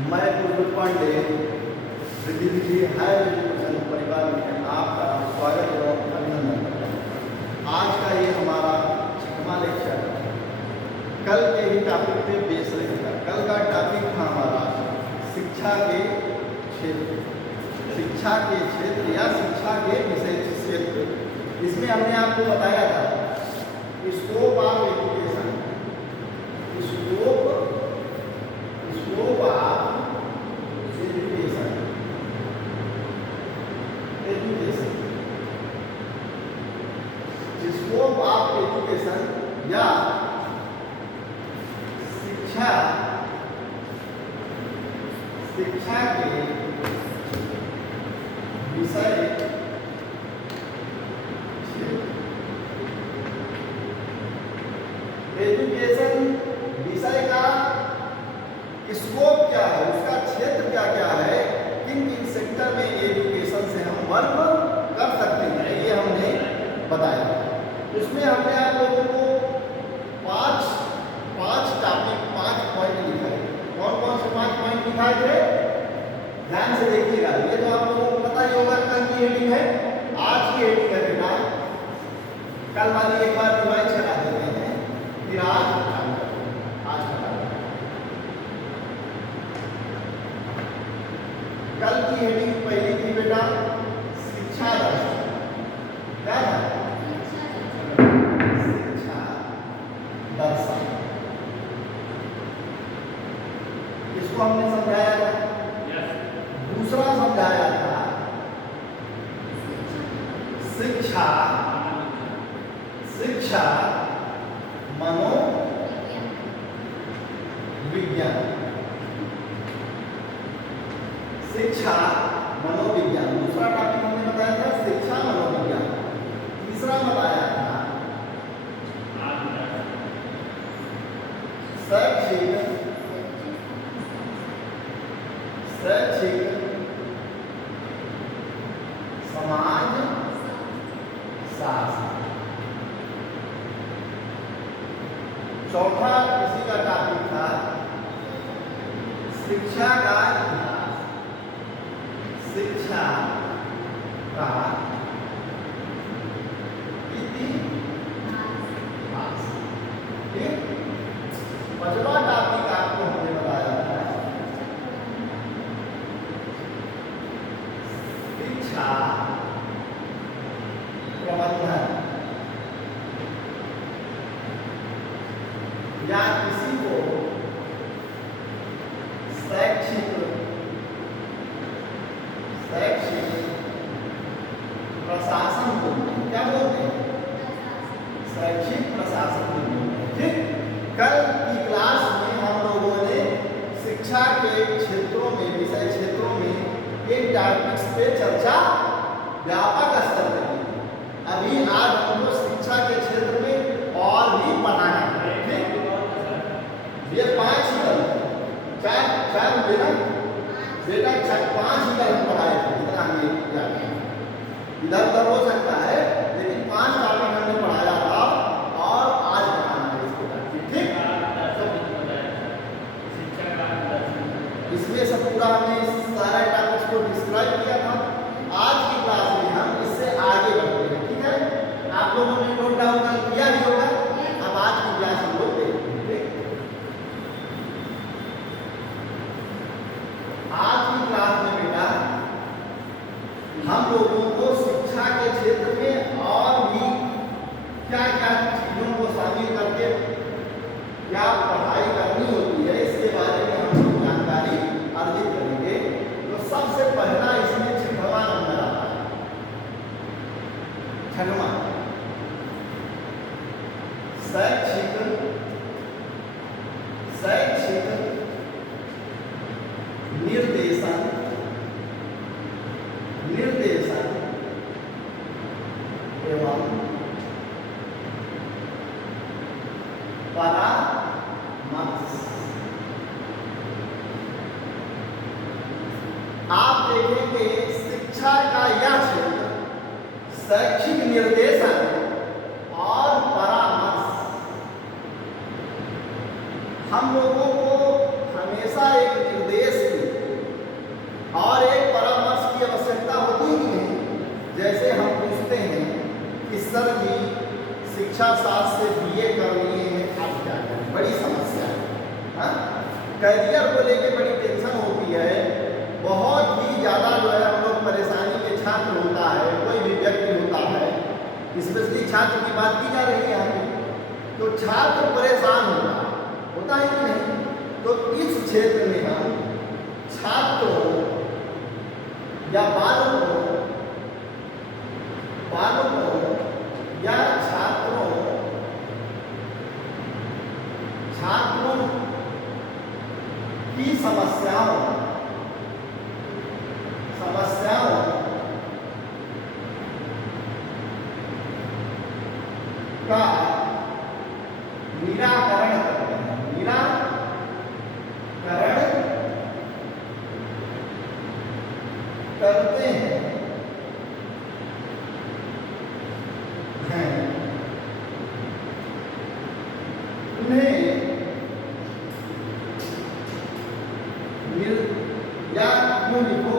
मैं कुलदीप पांडे विधि higher education परिवार में आपका स्वागत एवं अभिनंदन करता हूँ। आज का ये हमारा 6वां लेक्चर कल के ही टॉपिक पे बेस रहेगा। कल का टॉपिक था हमारा शिक्षा के क्षेत्र, शिक्षा के क्षेत्र या शिक्षा के विषय क्षेत्र। इसमें हमने आपको बताया था scope of education, scope of education, scope of education या शिक्षा के विषय एजुकेशन विषय का स्कोप क्या है, उसका क्षेत्र क्या क्या है, किन किन सेक्टर में एजुकेशन से हम वर्क कर सकते हैं, ये हमने बताया। उसमें हमने आप लोगों को पांच टॉपिक 5 पॉइंट लिखाए। कौन कौन से 5 पॉइंट लिखाए थे, ध्यान से देखिएगा। ये तो आप लोगों को पता ही होगा, कल की हेडिंग है, आज की हेडिंग है बेटा। कल वाली एक बार रिवाइज करा देते हैं, फिर आज कल की हेडिंग पहली थी बेटा शिक्षा दर्शन। क्या था? शिक्षा दर्शन। इसको हमने समझाया था। दूसरा समझाया था शिक्षा मनोविज्ञान। शिक्षा मनोविज्ञान दूसरा टॉपिक हमने बताया था, शिक्षा मनोविज्ञान। तीसरा बताया था शैक्षिक समाज शास्त्र। चौथा इसी का टॉपिक था शिक्षा का इतिहास, शिक्षा का इतिहास। ठीक, पांचवा टॉपिक आपको हमने बताया था शिक्षा प्रबंधन, या किसी को शैक्षिक प्रशासन बोलते हैं। क्या बोलते हैं? शैक्षिक प्रशासन बोलते हैं। ठीक, कल की क्लास में हम लोगों ने शिक्षा के क्षेत्रों में, विषय क्षेत्रों में एक टॉपिक्स पे चर्चा व्यापक स्तर पर की। अभी आज हमको शिक्षा के क्षेत्र में और भी पढ़ाना है। ठीक, ये 5 ही कल, चार बेटा 5 ही कल पढ़ाए थे। इतना हमने याद है, इधर उधर हो सकता है, लेकिन 5 टॉपिक हमने पढ़ाया था और आज पढ़ाना है इसको टॉपिक। ठीक, इसमें सब पूरा हमने सारा टॉपिक्स को डिस्क्राइब किया था। आज की क्लास में हम इससे आगे बढ़ते हैं। ठीक है, आप लोगों ने नोट डाउन कर किया ही होगा। अब आज की क्लास हम लोग देखते हैं। आज की क्लास में बेटा हम लोगों को शिक्षा के क्षेत्र में और भी क्या क्या चीजों को शामिल करके क्या पढ़ाई करनी होती है, इसके बारे में हम लोग जानकारी अर्जित करेंगे। तो सबसे पहला इसमें 6वां नंबर आता है। 6वां शैक्षिक निर्देशन एवं परामर्श। आप देखेंगे शिक्षा का यह क्षेत्र शैक्षिक निर्देशन और परामर्श हम लोगों को हमेशा एक निर्देश और एक परामर्श की आवश्यकता होती ही नहीं। जैसे हम पूछते हैं कि सर जी शिक्षा शास्त्र से बीए कर लिए हैं, आप क्या करें, बड़ी समस्या है। हाँ, करियर को लेके बड़ी टेंशन होती है, बहुत ही ज़्यादा जो है हम लोग परेशानी के छात्र होता है, कोई भी व्यक्ति होता है, स्पेशली छात्र की बात की जा रही है यहाँ पे, तो छात्र परेशान होता है कि नहीं। तो इस क्षेत्र में हम छात्रों या बालकों या छात्रों की समस्याओं का निराकरण करते हैं। उन्हें या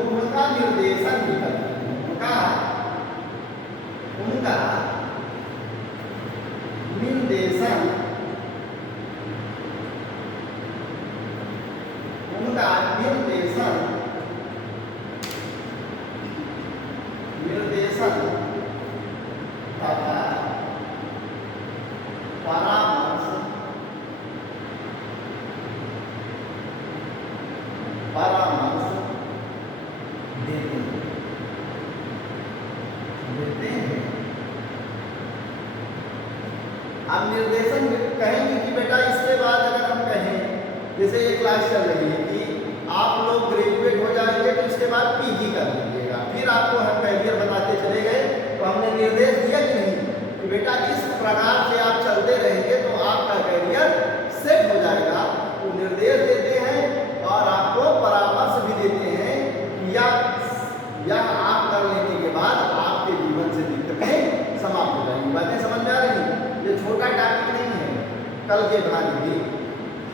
उनका निर्देशन भी करते हैं। उनका निर्देशन तथा परामर्श देते हैं। आप निर्देशन कहेंगे कि बेटा इसके बाद अगर हम कहें, जैसे ये क्लास चल रही है कि आप लोग ग्रेजुएट हो जाएंगे तो इसके बाद पीजी कर लीजिएगा, फिर आपको हम कैरियर बताते चले गए, तो हमने निर्देश दिया कि नहीं कि बेटा इस प्रकार से आप चलते रहेंगे तो आपका कैरियर सेट हो जाएगा। तो निर्देश देते हैं और आपको परामर्श भी देते हैं कि या आप कर लेने के बाद आपके जीवन से दिक्कतें समाप्त हो जाएंगी। बातें समझ में आ रही? ये छोटा टॉपिक नहीं है। कल के भाग भी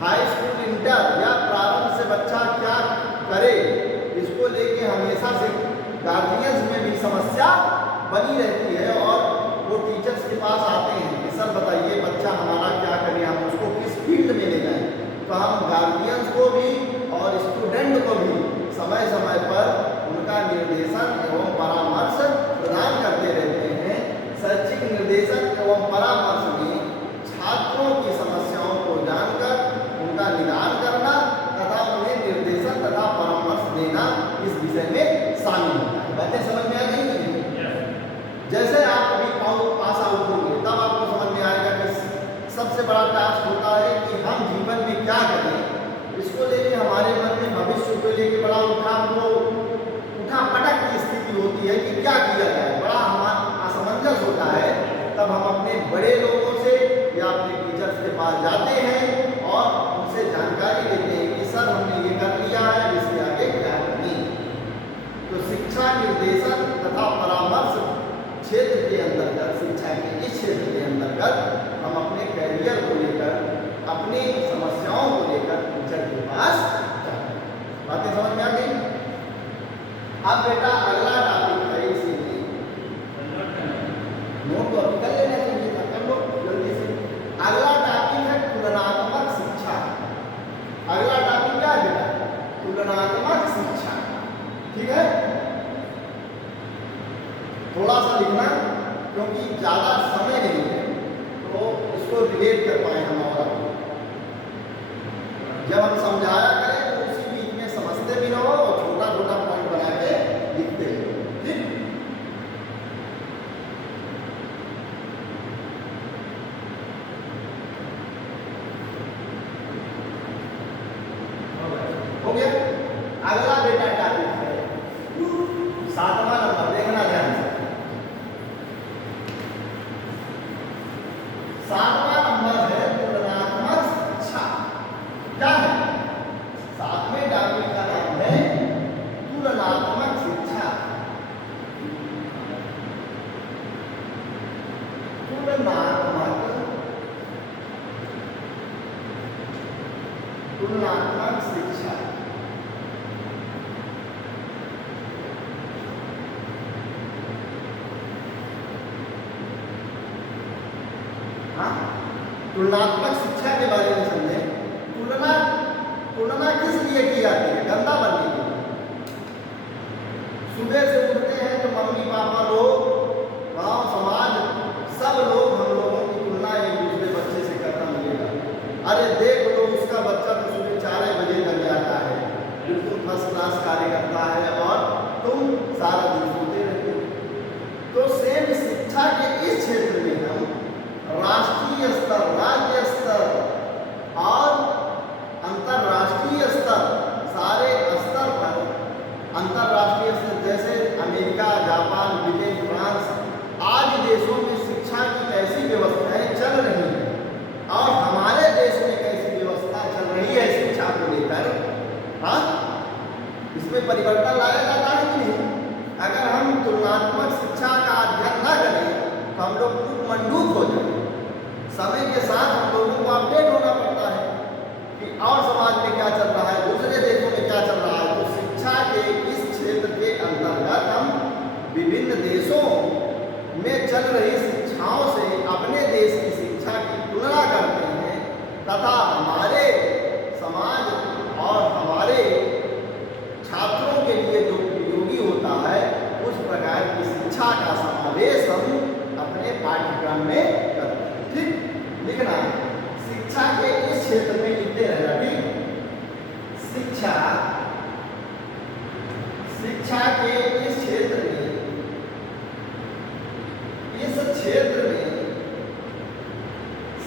हाई स्कूल, इंटर या प्रारंभ से बच्चा क्या करे, इसको लेके हमेशा से गार्जियंस में भी समस्या बनी रहती है और वो टीचर्स के पास आते हैं कि सर बताइए बच्चा हमारा क्या करें, हम उसको किस फील्ड में ले जाएं। तो हम गार्जियंस को भी और स्टूडेंट को भी समय समय पर उनका निर्देशन एवं परामर्श प्रदान करते रहते हैं। शैक्षिक निर्देशन एवं परामर्श में छात्रों की समस्याओं को जानकर उनका निदान करना तथा उन्हें निर्देशन तथा परामर्श देना इस विषय में शामिल होता है। बातें समझ में आ गई नहीं? जैसे आप अभी पास आउट होंगे तब आपको समझ में आएगा कि सबसे बड़ा टास्क होता है कि हम जीवन में क्या करें। इसको लेके हमारे मन में भविष्य को लेके बड़ा उठा पटक की स्थिति होती है कि क्या किया जाए, बड़ा हमारा असमंजस होता है। तब हम अपने बड़े लोगों से या अपने टीचर्स के पास जाते हैं और उनसे जानकारी लेते हैं कि सर हमने ये कर लिया है, इसके आगे क्या करनी। तो शिक्षा निर्देशन तथा परामर्श क्षेत्र के अंतर्गत, शिक्षा के इस क्षेत्र के अंतर्गत हम अपने कैरियर को लेकर, अपनी समस्याओं को लेकर टीचर के पास जाते हैं। बातें समझ में आ गई? अब बेटा अगला टॉपिक है, इसीलिए नोट तो अभी कर लेना चाहिए था, कर लो जल्दी से। अगला टॉपिक है तुलनात्मक शिक्षा। अगला टॉपिक क्या है बेटा? तुलनात्मक शिक्षा। ठीक है, थोड़ा सा लिखना क्योंकि ज़्यादा समय नहीं है, तो इसको रिलेट कर पाए हम। और जब हम समझाया करें तो उसी बीच में समझते भी रहो और छोटा छोटा पॉइंट बना के लिखते रहो। ठीक, हो गया। अगला बेटा टॉपिक है 7वां नंबर, देखना ध्यान से। 7वां नंबर है तुलनात्मक शिक्षा। क्या है? 7वें टॉपिक का नाम है तुलनात्मक शिक्षा। तुलनात्मक शिक्षा। तुलनात्मक शिक्षा के बारे में समझें। तुलना तुलना किस लिए की जाती है? गंदा बनने के लिए। सुबह से उठते हैं तो मम्मी पापा लोग, गांव समाज, सब लोग हम लोगों की तुलना एक दूसरे बच्चे से करना मिलेगा। अरे देख लो उसका बच्चा तो सुबह 4 बजे लग जाता है, बिल्कुल फर्स्ट क्लास कार्य करता है और तुम सारा दिन सोते रहते हो। तो सेम शिक्षा के इस क्षेत्र में हम राष्ट्रीय स्तर, राज्य स्तर और अंतर्राष्ट्रीय स्तर, सारे स्तर पर, अंतर्राष्ट्रीय स्तर जैसे अमेरिका, जापान, ब्रिटेन, फ्रांस आदि देशों में शिक्षा की कैसी व्यवस्थाएं चल रही हैं और हमारे देश में कैसी व्यवस्था चल रही है शिक्षा को लेकर, हाँ, इसमें परिवर्तन लाया जाता है कि नहीं? अगर हम तुलनात्मक शिक्षा का अध्ययन न करें तो हम लोग मंडूक हो जाए। समय के साथ हम लोगों को अपडेट होना पड़ता है कि और समाज में क्या चल रहा है, दूसरे देशों में क्या चल रहा है। तो शिक्षा के इस क्षेत्र के अंतर्गत हम विभिन्न देशों में चल रही शिक्षाओं से अपने देश की शिक्षा की तुलना करते हैं तथा हमारे समाज और हमारे छात्रों के लिए जो उपयोगी होता है उस प्रकार की शिक्षा का समावेश हम अपने पाठ्यक्रम में करते हैं। ठीक, लिखना शिक्षा के इस क्षेत्र में लिखते रहना। ठीक, शिक्षा के इस क्षेत्र में, इस क्षेत्र में,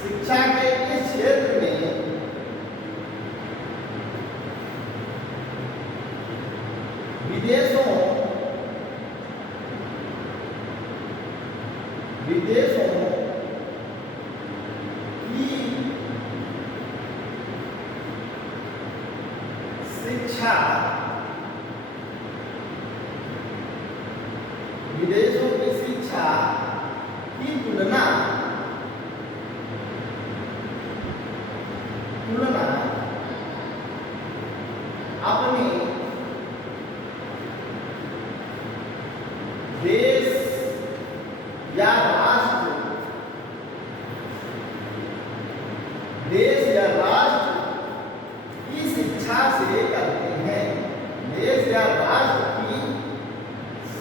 शिक्षा के इस क्षेत्र में विदेशों की शिक्षा, विदेशों की शिक्षा की तुलना अपने देश या राष्ट्र की शिक्षा से करते हैं। देश या राष्ट्र की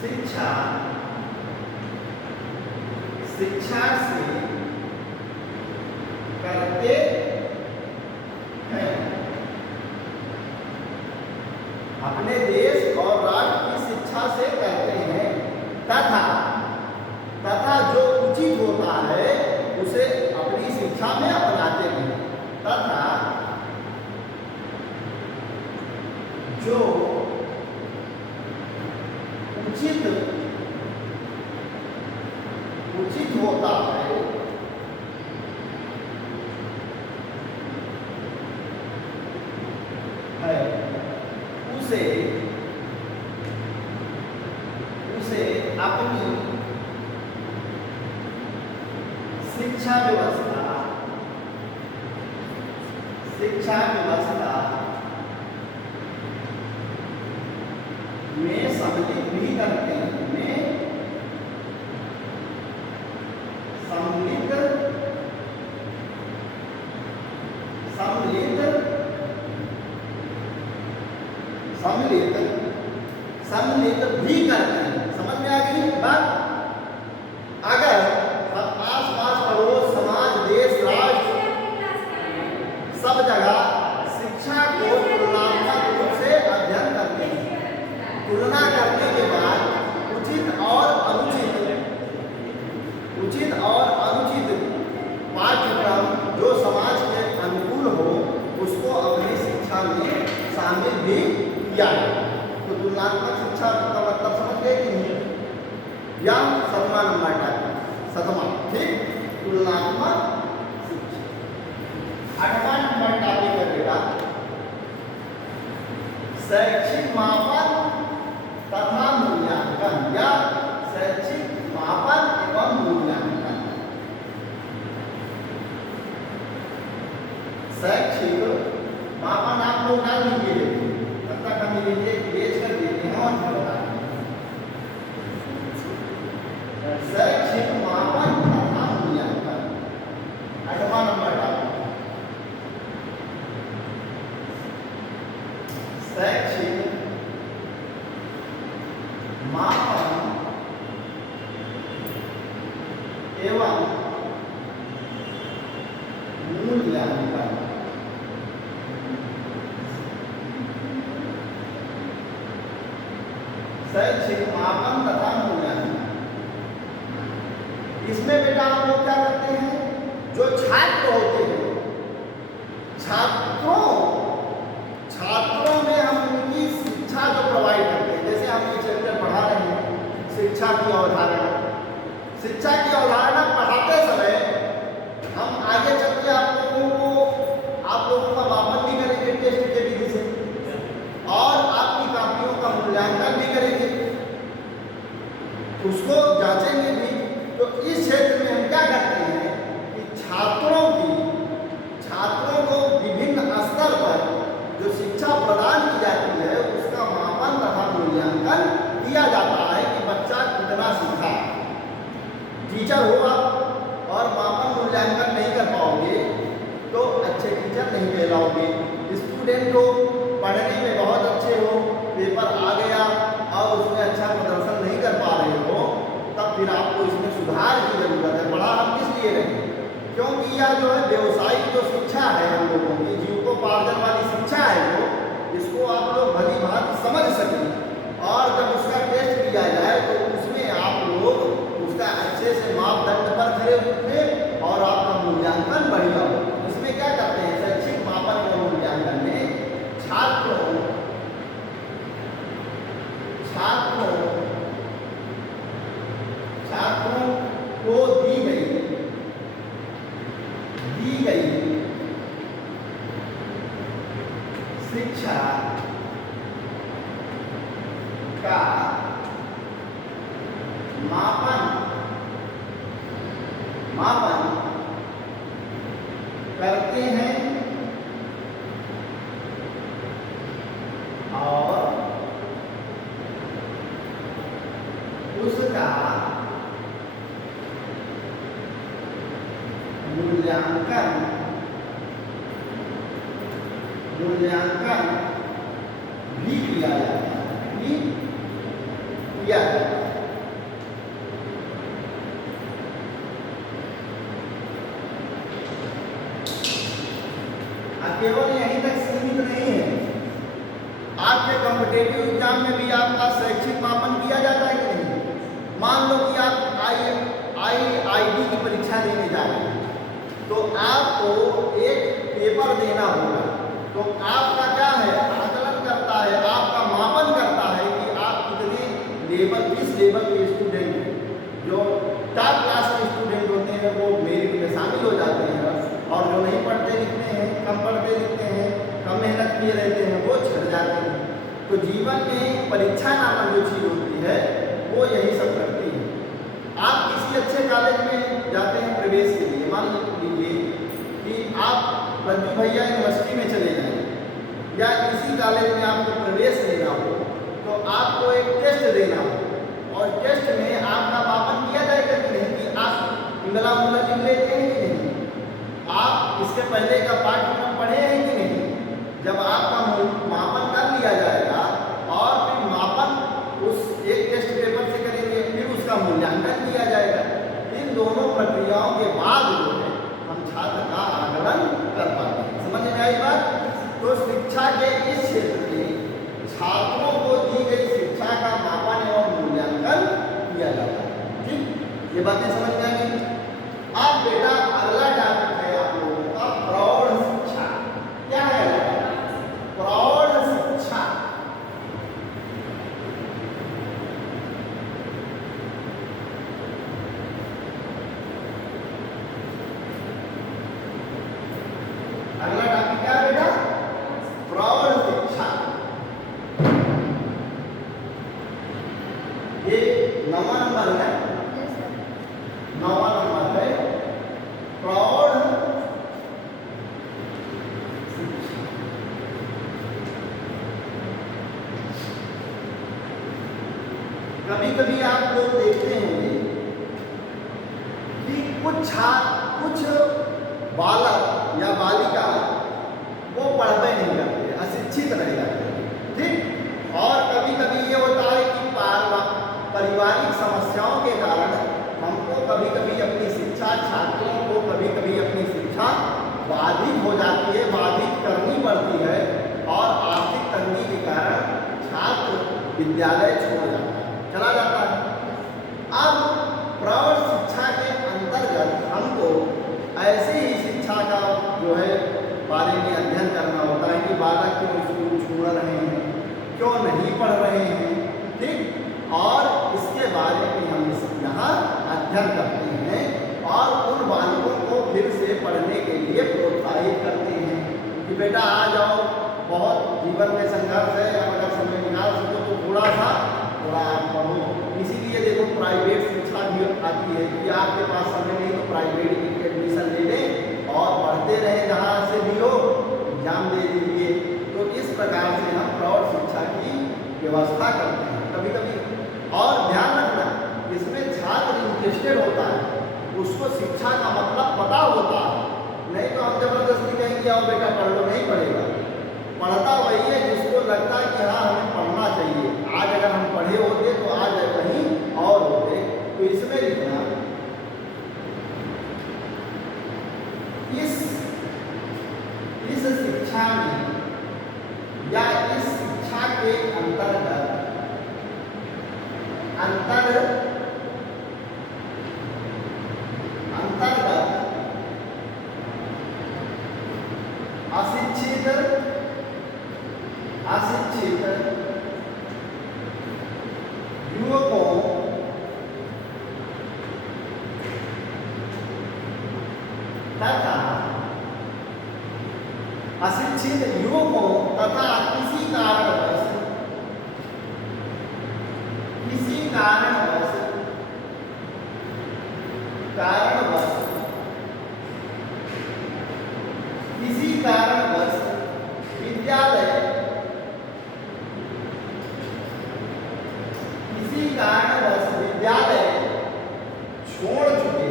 शिक्षा से करते हैं। अपने देश और राष्ट्र की शिक्षा से करते हैं तथा जो उचित होता है उसे अपनी शिक्षा में अपनाते हैं तथा जो उचित होता है उसे अपनी शिक्षा व्यवस्था में सम्मिलित भी करते हैं। सम्मिलित भी करते हैं। समझ में आ गई बात? अगर आस पास पड़ोस समाज देश राष्ट्र सब जगह शिक्षा को तुलनात्मक रूप से अध्ययन करते हैं, तुलना करने के बाद उचित और अनुचित पाठ्यक्रम जो समाज के अनुकूल हो उसको अपनी शिक्षा में शामिल भी किया है। तो तुलनात्मक शिक्षा का मतलब समझ गए कि नहीं? या सतमा नंबर टाइप सतमा, ठीक, तुलनात्मक शिक्षा। 8वां नंबर टॉपिक है बेटा शैक्षिक मापन तथा मूल्यांकन या शैक्षिक मापन एवं मूल्यांकन। शैक्षिक मापन आप लोग डाल दीजिए, तब तक हम ये पेज कर देते हैं और फिर बताते हैं। शैक्षिक मापन तथा मूल्यांकन 8वां नंबर शैक्षिक मापन तथा मूल्यांकन। इसमें बेटा हम लोग क्या करते हैं, जो छात्र होते हैं, छात्रों में हम उनकी शिक्षा जो प्रोवाइड करते हैं, जैसे हम ये चैप्टर पढ़ा रहे हैं शिक्षा की अवधारणा। शिक्षा की अवधारणा पढ़ाते समय हम आगे चल के आप लोगों का मापन भी करेंगे टेस्ट के विधि से, और आपकी कापियों का मूल्यांकन भी करेंगे, उसको जांचेंगे भी। तो इस क्षेत्र में हम क्या करते हैं कि छात्रों को विभिन्न स्तर पर जो शिक्षा प्रदान की जाती है उसका मापन तथा मूल्यांकन किया जाता है कि बच्चा कितना सीखा। टीचर हो आप और मापन मूल्यांकन नहीं कर पाओगे तो अच्छे टीचर नहीं कहलाओगे। स्टूडेंट को पढ़ने में बहुत अच्छे हो, पेपर आ गया और उसमें अच्छा प्रदर्शन नहीं कर पा रहे हो, तब फिर आपको इसमें सुधार की जरूरत है। पढ़ा हम किस लिए रहे, क्योंकि यह जो है व्यवसायिक जो शिक्षा है हम लोगों की जीविकोपार्जन वाली शिक्षा है, वो इसको आप लोग भली भांति समझ सकें और जब उसका टेस्ट लिया जाए तो उसमें आप लोग उसका अच्छे से मापदंड पर खड़े उठे और आपका मूल्यांकन बढ़िया हो। इसमें क्या करते हैं, शैक्षिक मापन और मूल्यांकन में छात्रों को दी गई शिक्षा का मापन करते हैं और उसका मूल्यांकन भी किया जाता है। केवल यहीं तक सीमित नहीं है, आपके कॉम्पिटेटिव एग्जाम में भी आपका शैक्षिक मापन किया जाता है कि नहीं। मान लो कि आप IIT की परीक्षा देने जा रहे हैं, तो आपको एक पेपर देना होगा, तो आपका क्या है, आकलन करता है, आपका मापन करता है कि आप किस लेवल के स्टूडेंट हैं। जो टॉप क्लास के स्टूडेंट होते हैं वो मेरिट में शामिल हो जाते हैं, और जो नहीं पढ़ते लिखते हैं, कम पढ़ते लिखते हैं, कम मेहनत किए रहते हैं, वो छट जाते हैं। तो जीवन में परीक्षा नामक जो चीज़ होती है वो यही सब करती है। आप किसी अच्छे कॉलेज में जाते हैं प्रवेश के लिए, मान लीजिए कि आप रज्जू भैया यूनिवर्सिटी में चले जाएं या किसी कॉलेज में आपको प्रवेश लेना हो, तो आपको एक टेस्ट देना हो, और टेस्ट में आपका मापन किया जाएगा कि नहीं कि आप इंगला उंगला लिख लेते हैं कि नहीं, आप इसके पहले का पाठ्यक्रम पढ़े हैं कि नहीं। जब आपका मापन कर लिया जाएगा और फिर मापन उस एक टेस्ट पेपर से करेंगे, फिर उसका मूल्यांकन किया जाएगा। इन दोनों प्रक्रियाओं के बाद जो है हम छात्र का आकलन कर पाते हैं। समझ में आई बात। तो शिक्षा के इस क्षेत्र में छात्रों को दी गई शिक्षा का मापन एवं मूल्यांकन किया जाता है। ठीक, ये बातें समझ में आ गई। अब बेटा अगला टॉपिक है आप लोगों का प्रौढ़ शिक्षा। क्या है प्रौढ़ शिक्षा? अगला टॉपिक क्या है बेटा, प्रौढ़ शिक्षा। ये 9वां नंबर है, 9वां नंबर है प्रौढ़ शिक्षा। कभी कभी आप लोग देखते होंगे कि कुछ बालक या बालिका वो पढ़ते नहीं करते, अशिक्षित रह जाते हैं। ठीक, और कभी कभी ये होता है कि पारिवारिक समस्याओं के कारण हमको कभी कभी अपनी शिक्षा, छात्रों को कभी कभी अपनी शिक्षा बाधित हो जाती है, बाधित करनी पड़ती है, और आर्थिक तंगी के कारण छात्र विद्यालय छोड़ जाते हैं। चला जाता है। अब प्रौढ़ शिक्षा के अंतर्गत हमको ऐसी ही शिक्षा का जो है बारे में अध्ययन करना होता है कि बालक क्यों स्कूल छोड़ रहे हैं, क्यों नहीं पढ़ रहे हैं, ठीक, और इसके बारे में हम यहाँ अध्ययन करते हैं और उन बालकों को फिर से पढ़ने के लिए प्रोत्साहित करते हैं कि बेटा आ जाओ, बहुत जीवन में संघर्ष है, अब अगर समय निकाल सको तो थोड़ा आप पढ़ो। इसीलिए देखो प्राइवेट शिक्षा भी आती है कि आपके पास समय नहीं तो प्राइवेट की एडमिशन ले लें और पढ़ते रहे, जहाँ से भी हो एग्जाम दे दीजिए। तो इस प्रकार से हम प्रौढ़ शिक्षा की व्यवस्था करते हैं कभी कभी। और ध्यान रखना, इसमें छात्र इंटरेस्टेड होता है, उसको शिक्षा का मतलब पता होता है, नहीं तो हम जबरदस्ती कहेंगे आओ बेटा पढ़ लो, नहीं पढ़ेगा। पढ़ता वही है जिसको लगता है कि हाँ हमें पढ़ना चाहिए। आज अगर हम पढ़े होते तो आज कहीं और होते। तो इसमें लिखना इस शिक्षा में या इस शिक्षा के अंतर्गत अशिक्षित युवकों तथा किसी कारणवश विद्यालय छोड़ चुके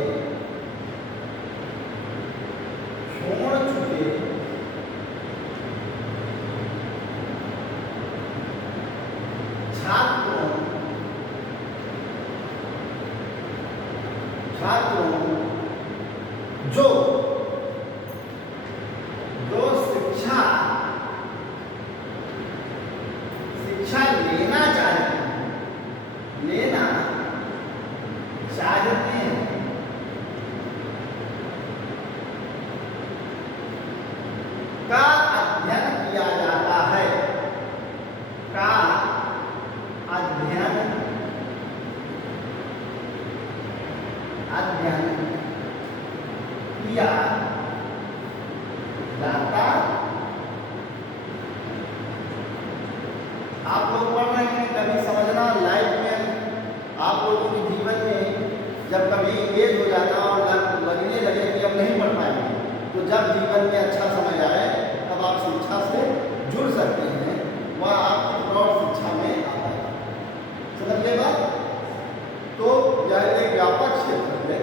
छात्रों जो शिक्षा लेना चाहते हैं का अध्ययन किया जाता है, का अध्ययन किया जाता। आप लोग पढ़ रहे हैं, कभी समझना लाइफ में आप लोगों के जीवन में जब कभी एज हो जाता और लगने लगे कि अब नहीं पढ़ पाएंगे, तो जब जीवन में अच्छा समय आए तब आप शिक्षा से जुड़ सकते हैं, वह आपकी प्रौढ़ शिक्षा में आता है। समझिए बात। तो यह एक व्यापक क्षेत्र है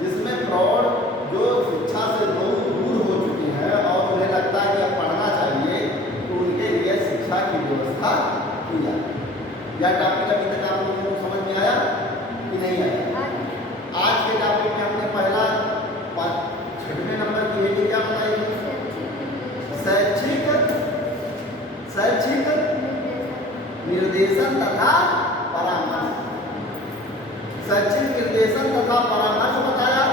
जिसमें प्रौढ़ जो शिक्षा से दूर हो चुके हैं और उन्हें लगता है कि अब पढ़ना चाहिए, तो उनके लिए शिक्षा की व्यवस्था की जाती है। यह टॉपिक अभी तक आप लोगों को समझ में आया कि नहीं आया? आज के टॉपिक में हमने पहला 6वें नंबर की हेडिंग क्या बताई? शैक्षिक निर्देशन तथा परामर्श। शैक्षिक निर्देशन तथा परामर्श बताया।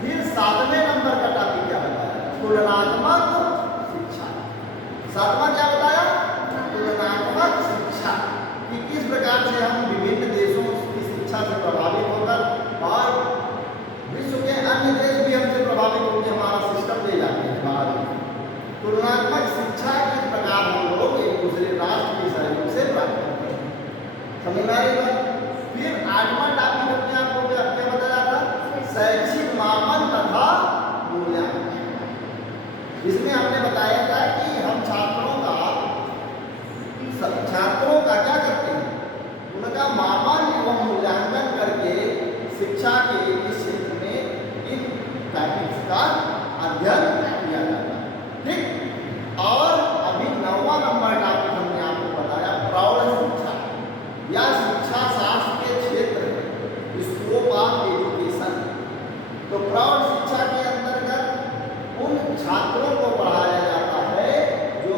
फिर 7वें नंबर का टॉपिक क्या बताया? तुलनात्मक शिक्षा। 7वां क्या बताया? तुलनात्मक शिक्षा, कि किस प्रकार से हम विभिन्न देशों की शिक्षा से प्रभावित होकर और विश्व के अन्य देश भी हमसे प्रभावित होकर हमारा सिस्टम ले जाते हैं बाहर। तुलनात्मक शिक्षा किस प्रकार हम लोग एक दूसरे राष्ट्र के सहयोग से प्राप्त करते हैं। समझ में आ रही बात? फिर 8वां टॉपिक अपने आप को क्या बताया था? शैक्षिक मापन तथा मूल्यांकन। इसमें हमने बताया था कि हम छात्रों का क्या करते हैं, उनका मापन एवं मूल्यांकन करके शिक्षा के इस क्षेत्र में इन टॉपिक्स का अध्ययन किया जाता है। ठीक। और अभी 9वां नंबर टॉपिक हमने आपको बताया प्रौढ़ शिक्षा या शिक्षा शास्त्र के क्षेत्र स्कोप ऑफ एजुकेशन। तो प्रौढ़ शिक्षा के अंतर्गत उन छात्रों को पढ़ाया जाता है जो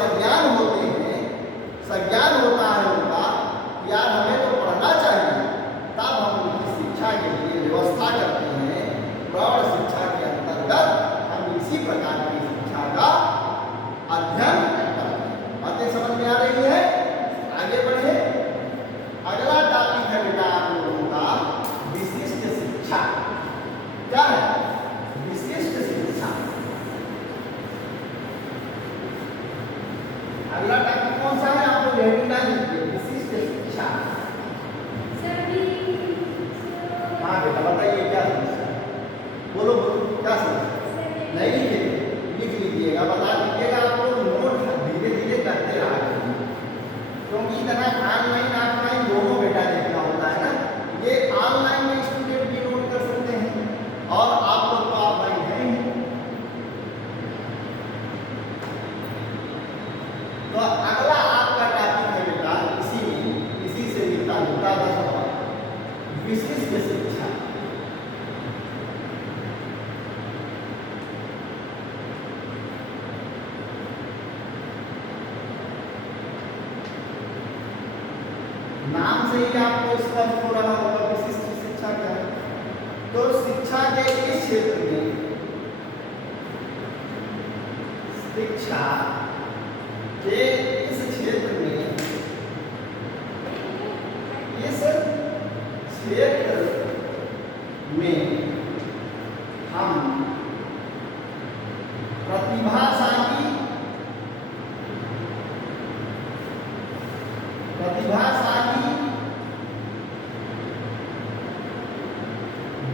सज्ञान होते हैं, सज्ञान होता है उनका, यार हमें तो पढ़ना चाहिए, तब हम उनकी शिक्षा के लिए व्यवस्था करते हैं। प्रौढ़ शिक्षा के अंतर्गत हम इसी प्रकार की शिक्षा का अध्ययन करते हैं। बातें समझ में आ रही है? आगे बढ़े। अगला टॉपिक है बेटा आप लोगों का विशिष्ट शिक्षा। क्या है? विशिष्ट शिक्षा। अगला टॉपिक कौन सा है? आपको हेडिंग डाल दीजिए, विशिष्ट शिक्षा। हाँ बेटा बताइए क्या समस्या है? बोलो बोलो क्या समस्या? नहीं लिखे? लिख लीजिएगा, बता दीजिएगा। आप लोग नोट धीरे धीरे करते रहा करिए, क्योंकि इतना ऑनलाइन ऑफलाइन दोनों बेटा देखना होता है ना। ये ऑनलाइन में स्टूडेंट भी नोट कर सकते हैं और आप लोग तो ऑफलाइन है ही। तो अगला आपका टॉपिक है बेटा इसी से मिलता जुलता था सवाल, विशिष्ट शिक्षा। नाम से ही आपको स्पष्ट हो रहा होगा विशिष्ट शिक्षा क्या है। तो शिक्षा के इस क्षेत्र में, शिक्षा के इस क्षेत्र में, इस क्षेत्र में हम प्रतिभाशाली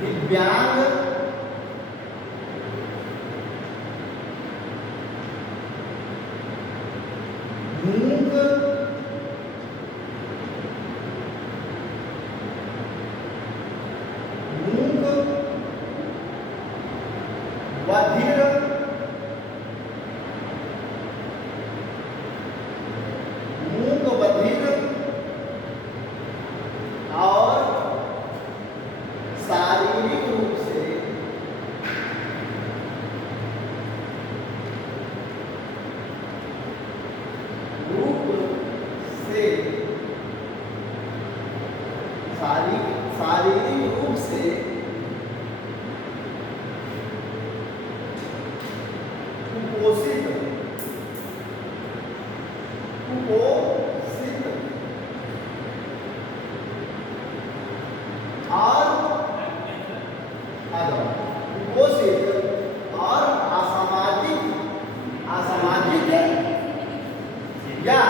दिव्यांग मूक बधिर और शारीरिक रूप से शारीरिक रूप से कुपोषित और कुपोषित और असामाजिक या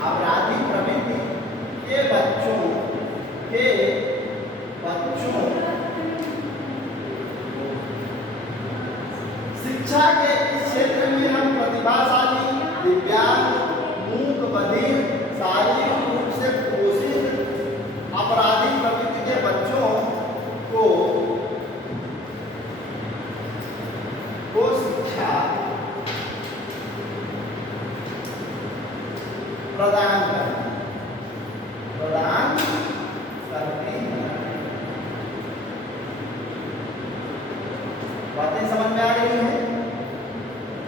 अपराधी प्रवृत्ति के बच्चों शिक्षा के इस क्षेत्र में हम प्रतिभाशाली, दिव्यांग, मूक, बधिर, शारीरिक रूप से कुपोषित, अपराधी प्रवृत्ति के बच्चों को शिक्षा प्रदान करते हैं। बातें समझ में आ रही हैं?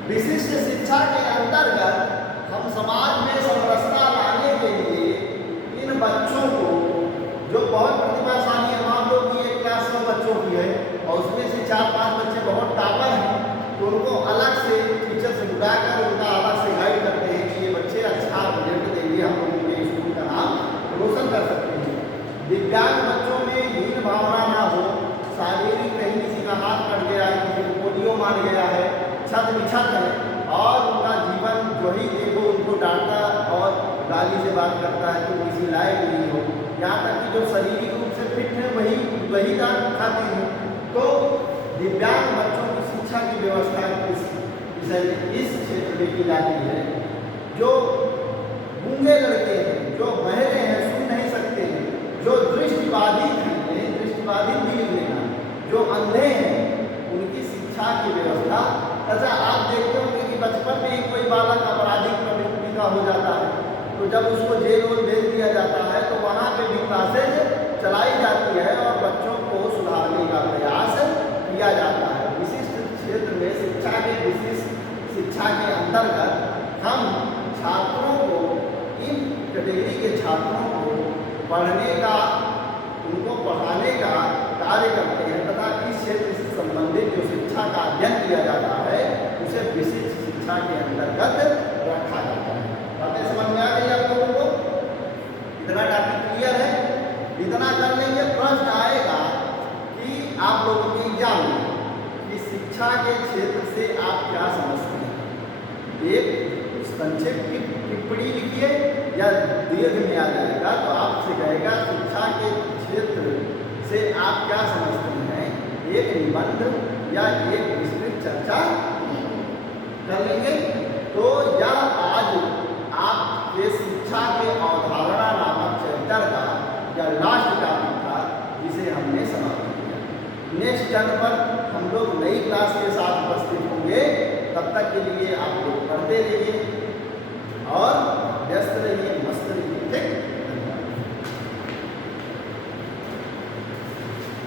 विशिष्ट शिक्षा के अंतर्गत हम समाज में समरसता लाने के लिए इन बच्चों को, जो बहुत प्रतिभाशाली है, मान लो कि एक क्लास 100 बच्चों की है और उसमें से 4-5 बच्चे बहुत टॉपर हैं, तो उनको अलग से टीचर से बुलाकर उनका अलग से गाइड करते हैं कि ये बच्चे अच्छा रिजल्ट देंगे, हम लोग के स्कूल का नाम रोशन कर सकते हैं। दिव्यांग बच्चों में हीन भावना ना हो, शारीरिक नहीं, किसी का हाथ कट गया है, किसी को पोलियो मार गया है, छत बिछत है और उनका जीवन जो ही देखो उनको डांटता और गाली से बात करता है, तो किसी लायक नहीं हो। यहाँ तक कि जो शारीरिक रूप से फिट है वही डांट खाते हैं। तो दिव्यांग बच्चों की शिक्षा की व्यवस्था इस क्षेत्र में की जाती है। जो गूंगे लड़के हैं, जो बहरे हैं, सुन नहीं सकते हैं, जो दृष्टिबाधित हैं, दृष्टिबाधित भी लिख लेना, जो अंधे हैं, उनकी शिक्षा की व्यवस्था। अच्छा, आप देखते होंगे कि बचपन में ही कोई बालक आपराधिक प्रवृत्ति का हो जाता है, तो तो जब उसको जेल वोल भेज दिया जाता है तो वहाँ पे भी क्लासेज चलाई जाती है और बच्चों को सुधारने का प्रयास किया जाता है। विशिष्ट क्षेत्र में शिक्षा के विशिष्ट शिक्षा के अंतर्गत हम छात्रों को, इन कैटेगरी के छात्रों को पढ़ने का, उनको पढ़ाने का कार्य करते हैं तथा इस क्षेत्र से संबंधित जो शिक्षा का अध्ययन किया जाता है उसे विशिष्ट शिक्षा के अंतर्गत रखा जाता है। बातें समझ में आ गई आप लोगों को? इतना टॉपिक क्लियर है? इतना कर लेंगे, प्रश्न आएगा कि आप लोगों के एग्जाम में कि शिक्षा के क्षेत्र से आप क्या समझते हैं। एक संक्षिप्त की टिप्पणी लिखिए या दीर्घ में आ जाएगा तो आपसे कहेगा शिक्षा के क्षेत्र से आप क्या समझते हैं, एक निबंध या एक विस्तृत चर्चा कर लेंगे। तो यह आज आपके शिक्षा के अवधारणा नामक चैप्टर का या लास्ट टॉपिक था जिसे हमने समाप्त किया। नेक्स्ट टर्म पर हम लोग नई क्लास के साथ उपस्थित होंगे। तब तक के लिए आप लोग पढ़ते रहिए और व्यस्त रहिए।